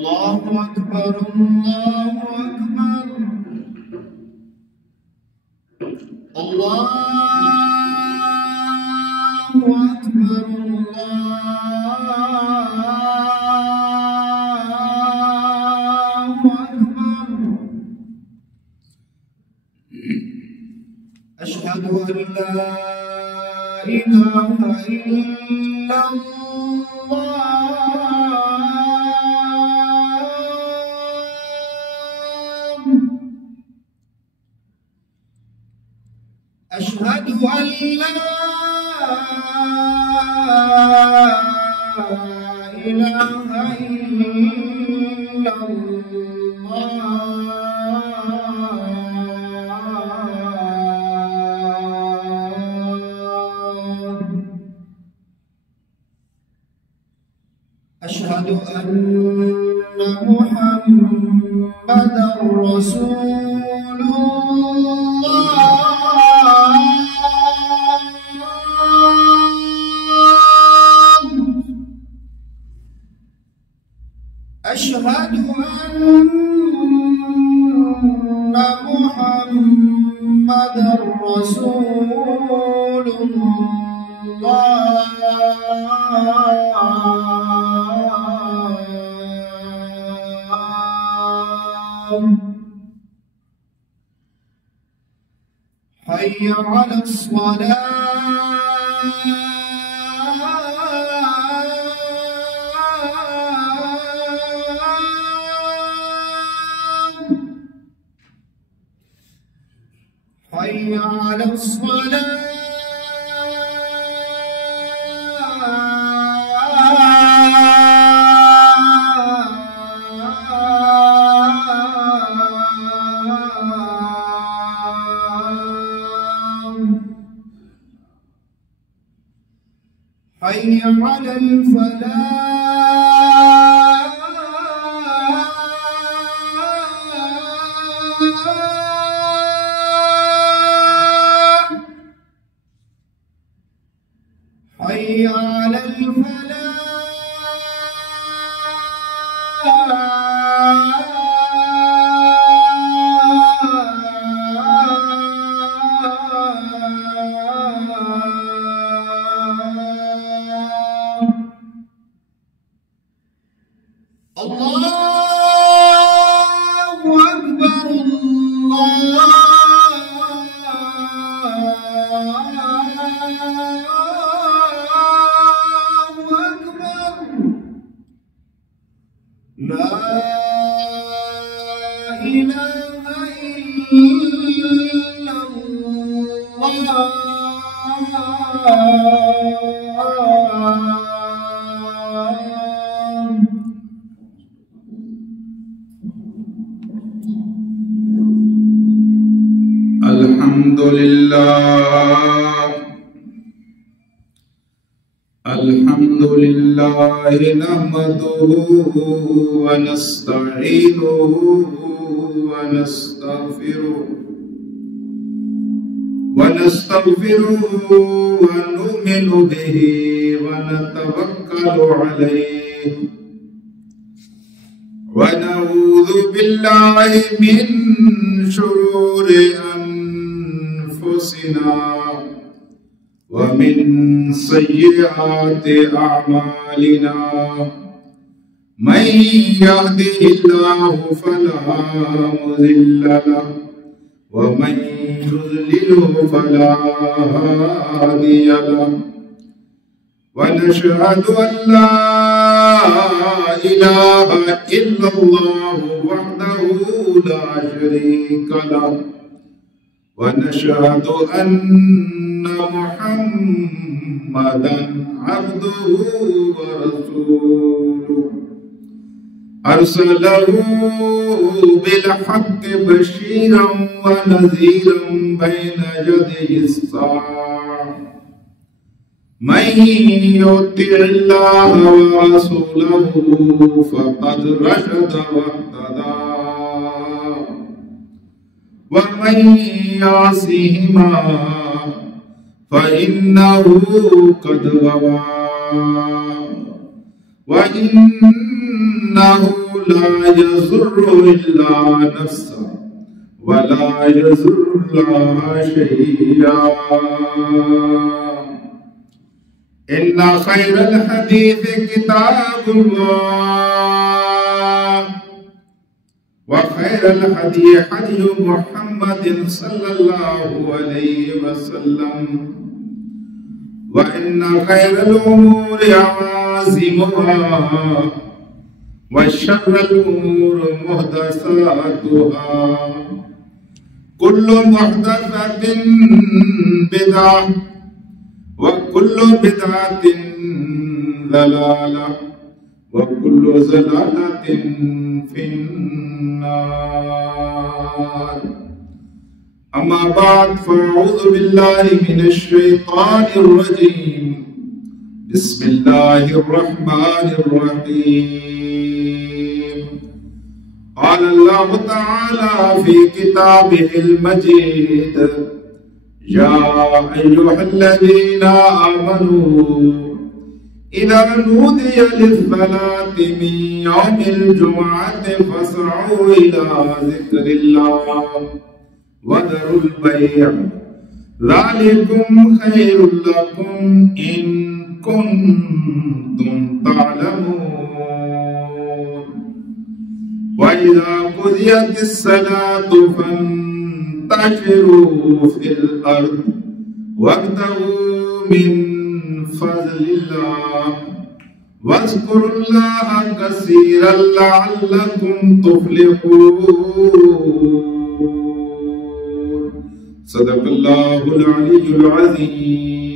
الله أكبر الله أكبر الله أكبر الله أكبر أشهد أن لا إله إلا الله أشهد أن لا إله إلا الله أشهد أن محمدًا رسول الله أشهد أن محمدًا رسول الله حي على الصلاة حي على الصلاة حي على الفلاح حي على الفلاح الله أكبر الله أكبر لا إله إلا الله الحمد لله الحمد لله نحمده ونستعينه ونستغفره ونؤمن به ونتوكل عليه ونعوذ بالله من شرور أنفسنا ومن سيئات أعمالنا من يهده الله فلا مضل له ومن يضلل فلا هادي له ونشهد أن لا إله إلا الله وحده لا شريك له ونشهد أن محمدًا عبده ورسوله أرسله بالحق بشيرا ونذيرا بين يدي الساعة من يطع الله ورسوله فقد رشد واهتدى ومن يعصهما فإنه قد غوى وإنه ला यज़ुर्रु इल्ला नफ्सा वला यज़ुर्रुल्लाह शैआ। इन्ना खैरल हदीस किताबुल्लाह व खैरल हदी हदी मुहम्मदिन सल्लल्लाहु अलैहि वसल्लम व इन्ना खैरल उमूरि आज़िमुहा व शर्रल उमूरि मुहदसातुहा कुल्लु मुहदसतिन बिदअह व कुल्लु बिदअतिन ज़लाला व कुल्लु ज़लालतिन फिन्नार। अम्मा बाद फ़अऊज़ु बिल्लाहि मिनश शैतानिर रजीम। बिस्मिल्लाहिर रहमानिर रहीम। क़ाल अल्लाहु तआला फ़ी किताबिहिल मजीद या अय्युहल्लज़ीना आमनू इज़ा नूदिया लिस्सलाति मिन यौमिल जुमुअति फ़स्अऊ इला ज़िक्रिल्लाह वज़रुल बैअ ज़ालिकुम खैरुल लकुम इन कुंतुम तअलमून। वइज़ा क़ुदियतिस सलातु फंतशिरू फिल अर्द वब्तगू मिन फज़लिल्लाह वज़्कुरुल्लाह कसीरन लअल्लकुम तुफ़्लिहून। सदक़ल्लाहुल अलीयुल अज़ीम।